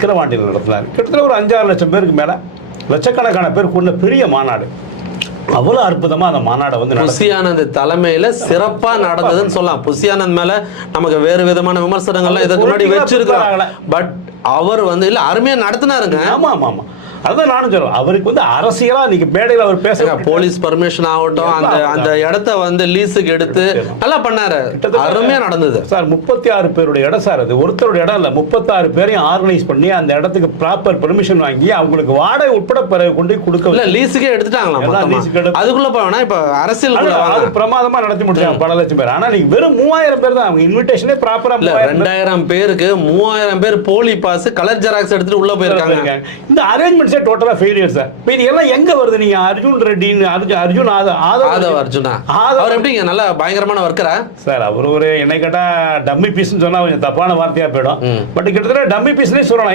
விக்கிரவாண்டியில் நடத்தினார். கிட்டத்தட்ட ஒரு 5-6 லட்சம் பேருக்கு மேலே, லட்சக்கணக்கான பேர் கூடின பெரிய மாநாடு. அவ்வளவு அற்புதமா அந்த மாநாடை வந்து புசி ஆனந்த் தலைமையில சிறப்பா நடந்ததுன்னு சொல்லலாம். புசி ஆனந்த் மேல நமக்கு வேறு விதமான விமர்சனங்கள்லாம் இதுக்கு முன்னாடி வச்சிருக்காங்க. பட் அவர் வந்து இல்ல அருமையா நடத்தினாருங்க. ஆமா ஆமா ஆமா, அதான் நானும் சொல்றேன். அவருக்கு வந்து அரசியலா இன்னைக்கு மேடையில் அவர் பேச, போலீஸ் பர்மிஷன் ஆகட்டும், அந்த இடத்த வந்து லீஸுக்கு எடுத்து நல்லா பண்ணாரு. அருமையா நடந்தது சார். 36 பேருடைய இடம் சார். அது ஒருத்தருடைய இடம் இல்ல, 36 பேரையும் ஆர்கனைஸ் பண்ணி அந்த இடத்துக்கு ப்ராப்பர் பெர்மிஷன் வாங்கி அவங்களுக்கு வாடகை உட்பட பிறகு கொண்டு கொடுக்க, இல்ல லீஸுக்கே எடுத்துட்டாங்களா. அதுக்குள்ள போனா இப்ப அரசியல் பிரமாதமா நடத்தி முடிச்சாங்க, பல லட்சம் பேர். ஆனா நீங்க வெறும் 3000 பேர் தான். அவங்க இன்விடேஷனே ப்ராப்பரா 2000 பேருக்கு 3000 பேர் போலி பாஸ் கலர் ஜெராக்ஸ் எடுத்துட்டு உள்ள போயிருக்காங்க. இந்த அரேஞ்ச்மெண்ட் டோட்டலா ஃபெயிலியர் சார். இது எல்லாம் எங்க வருது? நீங்க அர்ஜுன் ரெட்டின்னு, அர்ஜுன் ஆதவ் அர்ஜுனா, அவர் எப்படிங்க நல்ல பயங்கரமான ஒர்க்கரா சார்? அவர் ஒரு என்னை கேட்டா டம்மி பீஸ்ன்னு சொன்னா கொஞ்சம் தப்பான வார்த்தையா போயிடும். பட் கிட்டத்தட்ட டம்மி பீஸ்னே சொல்லலாம்.